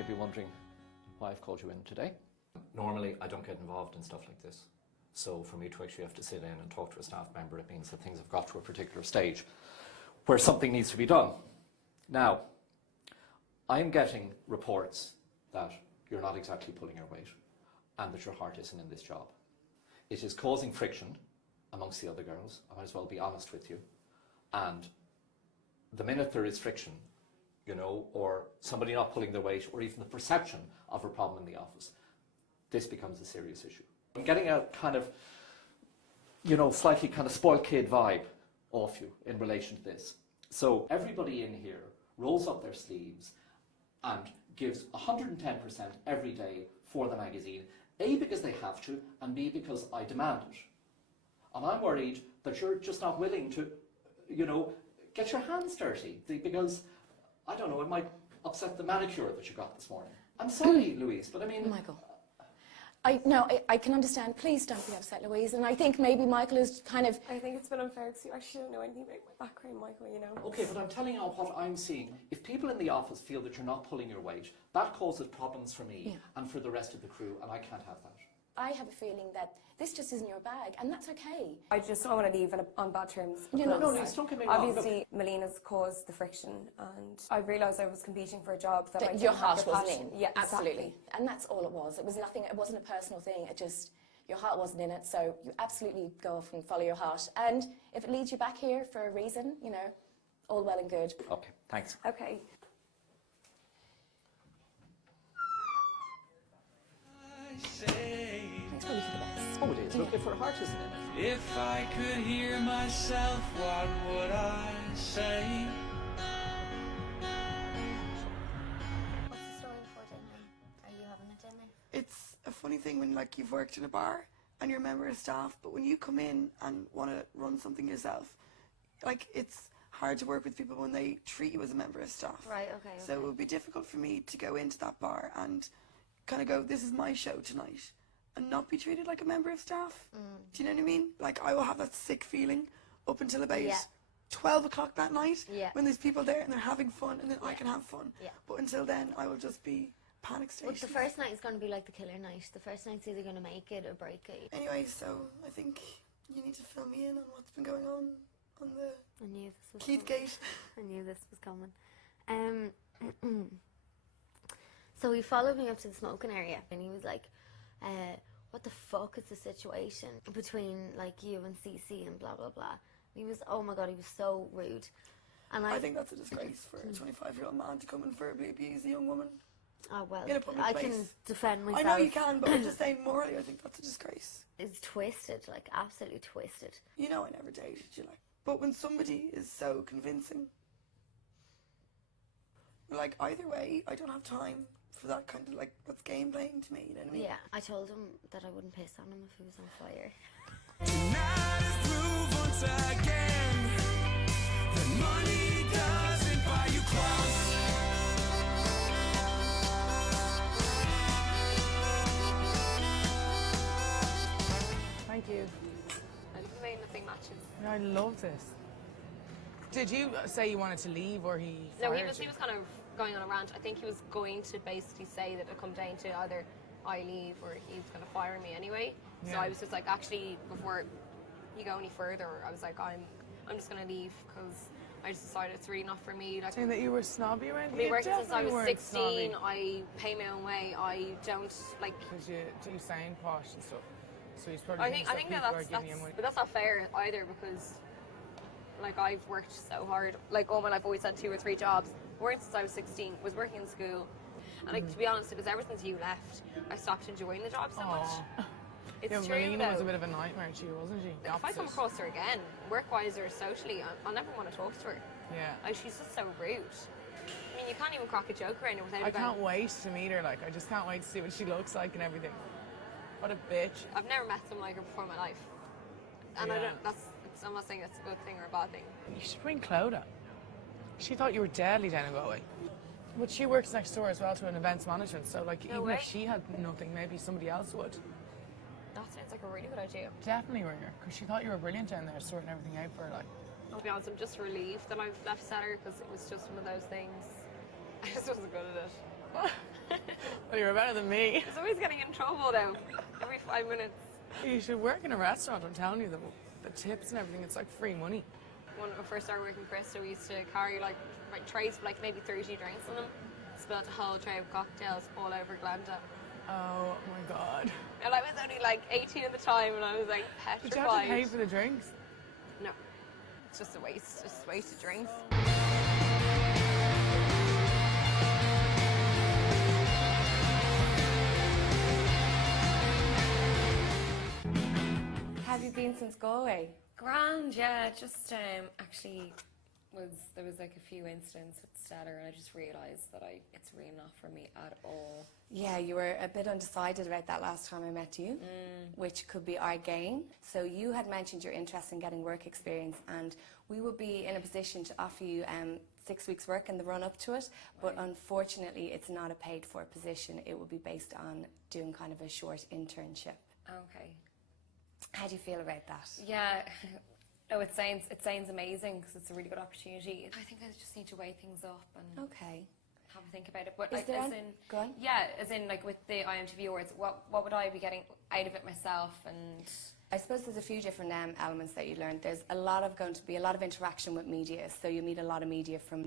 may be wondering why I've called you in today. Normally, I don't get involved in stuff like this. So for me to actually have to sit in and talk to a staff member, it means that things have got to a particular stage where something needs to be done. Now, I'm getting reports that you're not exactly pulling your weight and that your heart isn't in this job. It is causing friction amongst the other girls. I might as well be honest with you. And the minute there is friction, you know, or somebody not pulling their weight, or even the perception of a problem in the office, this becomes a serious issue. I'm getting a kind of, you know, slightly kind of spoiled kid vibe off you in relation to this. So everybody in here rolls up their sleeves and gives 110% every day for the magazine, A, because they have to, and B, because I demand it. And I'm worried that you're just not willing to, you know, get your hands dirty, because, I don't know, it might upset the manicure that you got this morning. I'm sorry, Louise, but I mean... Michael. I can understand. Please don't be upset, Louise. And I think maybe Michael is kind of... I think it's been unfair because you actually don't know anything about my background, Michael, you know. Okay, but I'm telling you what I'm seeing. If people in the office feel that you're not pulling your weight, that causes problems for me and for the rest of the crew, and I can't have that. I have a feeling that this just isn't your bag, and that's okay. I just don't want to leave on bad terms. No, Louise, don't get me wrong. Obviously, Melina's caused the friction, and I realised I was competing for a job that I didn't your have heart the wasn't passion. in. Yeah, absolutely. exactly. And that's all it was. It was nothing. It wasn't a personal thing. It just, your heart wasn't in it. So you absolutely go off and follow your heart. And if it leads you back here for a reason, you know, all well and good. Okay, thanks. Okay. It's probably for the best. Oh, it is. Look, if her heart isn't in it. If I could hear myself, what would I say? What's the story for dinner? Are you having a dinner? It's a funny thing when, like, you've worked in a bar and you're a member of staff, but when you come in and want to run something yourself, like, it's hard to work with people when they treat you as a member of staff. Right, okay. So it would be difficult for me to go into that bar and kind of go, this is my show tonight, and not be treated like a member of staff. Do you know what I mean? Like, I will have that sick feeling up until about 12 o'clock that night when there's people there and they're having fun, and then I can have fun. But until then, I will just be panic station. Well, the first night is going to be like the killer night. The first night's either going to make it or break it. Anyway, so I think you need to fill me in on what's been going on the I knew this was Keith coming. Gate. I knew this was coming. So he followed me up to the smoking area, and he was like, what the fuck is the situation between, like, you and CC and blah, blah, blah. He was, oh my God, he was so rude. And I think that's a disgrace for a 25-year-old man to come and verbally abuse a young woman. Oh, well, in a public I place. can defend myself. I know you can, but I'm just saying, morally, I think that's a disgrace. It's twisted, like, absolutely twisted. You know I never dated you, like. But when somebody is so convincing, like, either way, I don't have time for that kind of, like, that's game playing to me, you know what I mean? Yeah, I told him that I wouldn't piss on him if he was on fire. Tonight is proof once again that money doesn't buy you clothes. Thank you. And the main thing matches. I love this. Did you say you wanted to leave, or he No, fired he you? was kind of going on a rant. I think he was going to basically say that it'd come down to either I leave or he's going to fire me anyway. So Yeah. I was just like, actually, before you go any further, I was like, I'm just going to leave because I just decided it's really not for me. Like, Saying that you were snobby around I've been here? working since I Definitely was weren't 16. snobby. I pay my own way. I don't like. Because you do sound posh and stuff. So he's probably I think but that's not fair either, because like I've worked so hard. Like all my life, I've always had 2 or 3 jobs. Working since I was 16, was working in school, and like to be honest, because ever since you left, I stopped enjoying the job so much. It's yeah, true Melina was though. a bit of a nightmare to you, wasn't she? If I come across her again, work-wise or socially, I'll never want to talk to her. Yeah. Like she's just so rude. I mean, you can't even crack a joke around her without. I can't wait to meet her. Like, I just can't wait to see what she looks like and everything. What a bitch. I've never met someone like her before in my life, and I don't. I'm not saying that's a good thing or a bad thing. You should bring Clodagh. She thought you were deadly down in Galway. But she works next door as well to an events management, so like No even way. if she had nothing, maybe somebody else would. That sounds like a really good idea. Definitely ring her, because she thought you were brilliant down there, sorting everything out for her. Like, I'll be honest, I'm just relieved that I've left Setter because it was just one of those things. I just wasn't good at it. Well, you're better than me. He's always getting in trouble though, every 5 minutes. You should work in a restaurant, I'm telling you, the tips and everything, it's like free money. When I first started working for Bristol, we used to carry like trays with like maybe 30 drinks in them. Spilled a whole tray of cocktails all over Glenda. Oh my God. And I was only like 18 at the time, and I was like Did you have to petrified. pay for the drinks? No, it's just a waste, just a waste of drinks. Have you been since Galway? Grand, yeah. Just actually there was like a few incidents with Stellar, and I just realised that it's really not for me at all. Yeah, you were a bit undecided about that last time I met you, which could be our gain. So you had mentioned your interest in getting work experience, and we would be in a position to offer you 6 weeks work in the run up to it, but unfortunately it's not a paid for position. It would be based on doing kind of a short internship. Okay. How do you feel about that? Yeah. No, it sounds amazing because it's a really good opportunity. I think I just need to weigh things up and Okay. have a think about it. But Is like, there as an- in, Go on. yeah, as in like with the IMTV Awards, what would I be getting out of it myself? And I suppose there's a few different elements that you learned. There's going to be a lot of interaction with media, so you meet a lot of media from